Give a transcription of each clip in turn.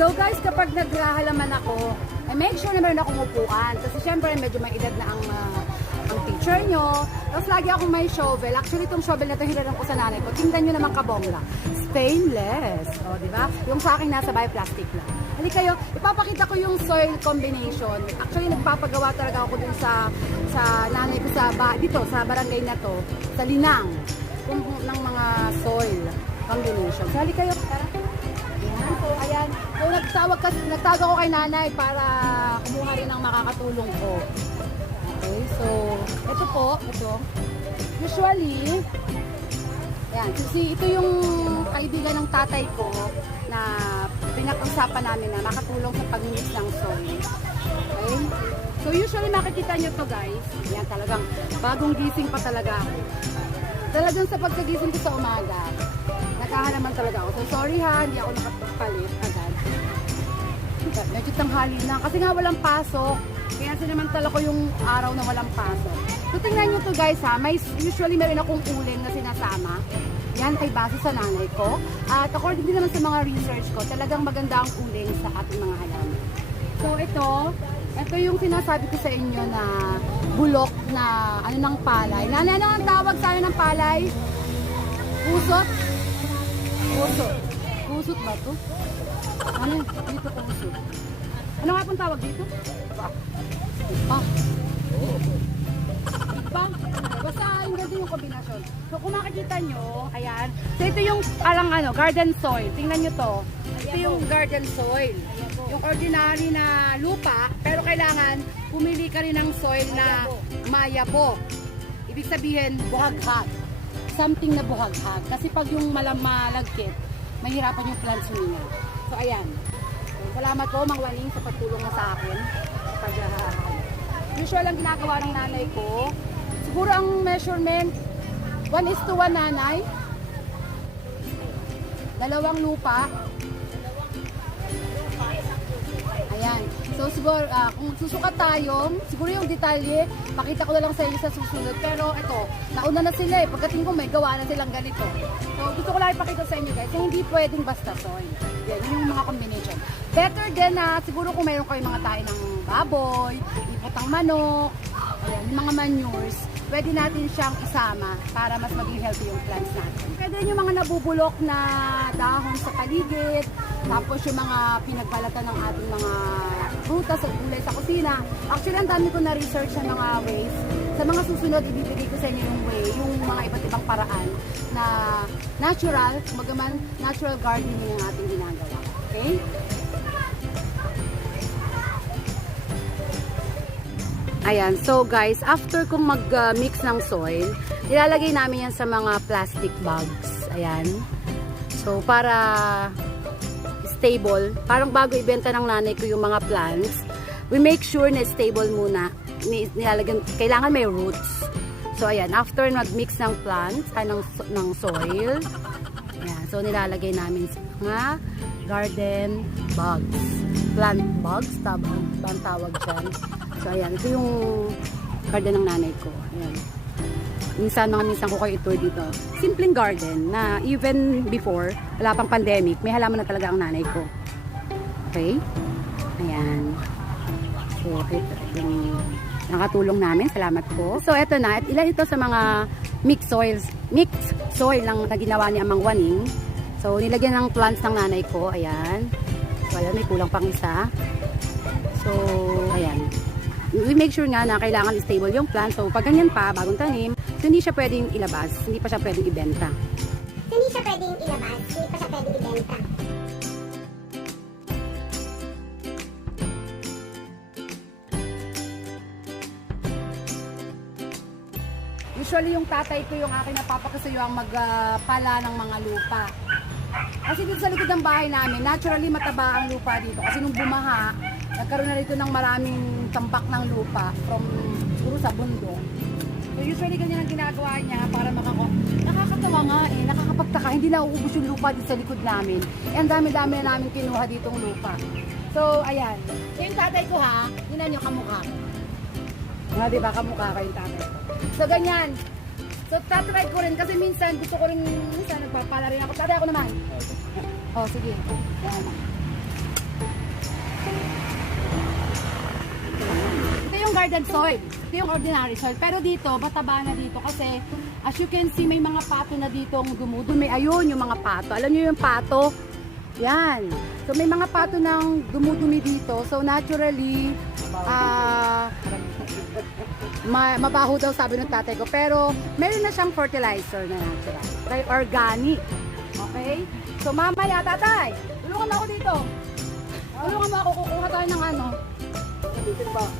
So guys, kapag naghahalaman ako, make sure na meron akong upuan. Kasi syempre medyo may edad na ang teacher nyo. Tapos lagi akong may shovel. Actually, itong shovel na ito hiniram ko sa nanay ko. Tingnan nyo naman kabongla. Stainless. O, diba? Yung sa akin nasa plastic lang. Hindi kayo, ipapakita ko yung soil combination. Actually, nagpapagawa talaga ako dun sa nanay ko dito, sa barangay na to, sa Linang, ng mga soil combination. So, hali kayo, tara. Ayan, so, ayan. So, nagtawag ako kay nanay para kumuha rin ng makakatulong ko. Okay, so, ito po, ito. Usually, ayan, kasi ito yung kaibigan ng tatay ko na pinag-usapan namin na makatulong sa pag-mix ng soil. Okay? So, usually makikita nyo to guys. Ayan, talagang bagong gising pa talaga ako. Talagang sa pagkagising ko sa umaga, nagkahalaman talaga ako. So, sorry ha, hindi ako nakapagpalit agad. Medyo tanghali na. Kasi nga walang pasok. Kaya sinamantala ko yung araw na walang pasok. So, tingnan nyo to guys ha. Usually meron akong uling na sinasama. Yan ay base sa nanay ko. At according din naman sa mga research ko, talagang maganda ang uling sa ating mga halaman. So, ito yung sinasabi ko sa inyo na bulok na ng palay. Nanay, ano ang tawag sa ng palay? Pusot? Pusot. Pusot ba to? Ano yun? Dito pusot. Ano nga pong tawag dito? Ipa. Ipa. Basta yung ganito yung kombinasyon. So kung makikita nyo, ayan. So ito yung parang garden soil. Tingnan nyo to. Ito yung garden soil. Yung ordinary na lupa, pero kailangan pumili ka rin ng soil na mayabo. Ibig sabihin, buhaghag. Something na buhaghag. Kasi pag yung malagkit, mahirapan yung plants huminga. So ayan. Salamat po, Mang Waning, sa pagtulong na sa akin. Usual ang ginagawa ng nanay ko. Siguro ang measurement, 1:1 nanay. 2 lupa. Ayan. So siguro, kung susukat tayo, siguro yung detalye, pakita ko na lang sa inyo sa susunod. Pero ito, nauna na sila eh. Pagdating ko, may gawa na silang ganito. So gusto ko lang ipakita sa inyo guys, hindi pwedeng basta soil. Yan, yung mga combination. Better din na siguro kung mayroon kayo mga tayo ng baboy, ipotang manok, ayan, yung mga manures, pwede natin siyang isama para mas maging healthy yung plants natin. Pwede rin yung mga nabubulok na dahon sa paligid, tapos yung mga pinagbalatan ng ating mga prutas at gulay sa kusina. Actually, ang dami ko na research sa mga ways. Sa mga susunod, ibibigay ko sa inyo yung way, yung mga iba't ibang paraan na natural, magaman natural gardening yung ating ginagawa. Okay? Ayan, so guys, after kong mag-mix ng soil, nilalagay namin yan sa mga plastic bags. Ayan. So, para stable, parang bago ibenta ng nanay ko yung mga plants, we make sure na stable muna. Kailangan may roots. So, ayan, after mag-mix ng plants, ng soil, ayan, so nilalagay namin sa mga garden bags. Plant bags, ang tawag dyan. So, ayan. Ito yung garden ng nanay ko. Ayan. Minsan ko kayo itour dito. Simpleng garden na even before, wala pang pandemic, may halaman na talaga ang nanay ko. Okay? Ayan. So, ito yung nakatulong namin. Salamat po. So, ito na. At ilan ito sa mga mixed soil lang na ginawa ni Amang Waning. So, nilagyan ng plants ng nanay ko. Ayan. So, ayan. May kulang pang isa. So, ayan. We make sure nga na kailangan stable yung plant. So, pag ganyan pa, bagong tanim, so hindi siya pwedeng ilabas. Hindi pa siya pwedeng ibenta. Hindi siya pwedeng ilabas. Hindi pa siya pwedeng ibenta. Usually, yung tatay ko yung aking napapakasuyo ang magpala ng mga lupa. Kasi dito sa likod ng bahay namin, naturally mataba ang lupa dito. Kasi nung bumaha, nagkaroon na rito ng maraming tambak ng lupa from siguro sa bundok. So usually ganyan ang ginagawa niya para nakakatawa nga eh, nakakapagtaka, hindi na uubos yung lupa dito sa likod namin. Eh, ang dami-dami na namin kinuha ditong lupa. So ayan, so, yung tatay ko ha, yun na yung kamukha. Nga diba kamukha ko yung tatay ko. So ganyan, So, tatry ko rin kasi minsan gusto ko rin, minsan nagpapala rin ako. Tatry ako naman. Oh, sige. Yan. Ito yung garden soil. Ito yung ordinary soil. Pero dito, mataba na dito kasi as you can see, may mga pato na dito ang dumudumi. Ayun, yung mga pato. Alam nyo yung pato? Yan. So, may mga pato nang dumudumi dito. So, naturally, mabaho daw sabi ng tatay ko. Pero, meron na siyang fertilizer na natural. Kaya organic. Okay? So, mamaya, tatay, tulungan mo ako dito. Tulungan mo ako, kukuha tayo ng ano.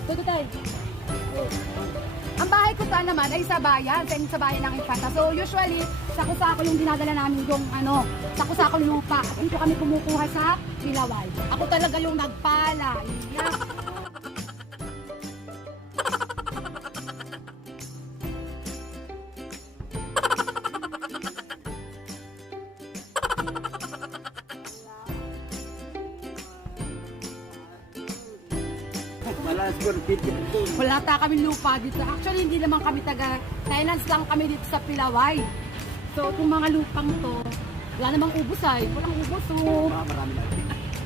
Tuto tayo. Ang bahay ko saan naman ay sa bayan, sa bayan ng Infanta. So usually, sako-sako yung dinadala namin yung ano, sako-sako yung lupa. At dito kami kumukuha sa Pilaway. Ako talaga yung nagpala. Yeah. Wala ta kami lupa dito. Actually, hindi naman kami taga tenants lang kami dito sa Pilaway. So, itong mga lupang to, wala namang ubos ay. Walang ubos. So, marami lang.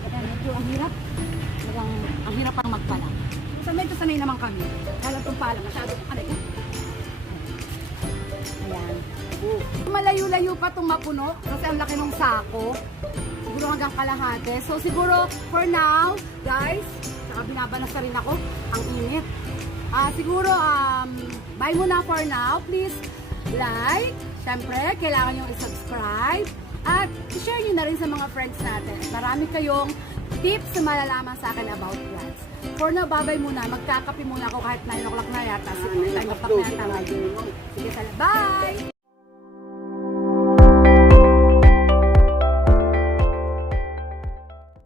Medyo ang hirap. Ang hirap pang magpala. So, medyo sanay naman kami. Wala itong pala. Masyado pa kanay. Ayan. Malayo-layo pa itong mapuno kasi ang laki ng sako. Siguro hanggang kalahati. So, siguro for now, guys, binabanas na rin ako. Ang init. Siguro, bye muna for now. Please, like. Siyempre, kailangan nyo i-subscribe. At i-share nyo na rin sa mga friends natin. Marami kayong tips na malalaman sa akin about plants. For now, babay muna. Magkakape muna ako kahit 9 o'clock na yata. Sige, 9 o'clock na yata. Sige, bye!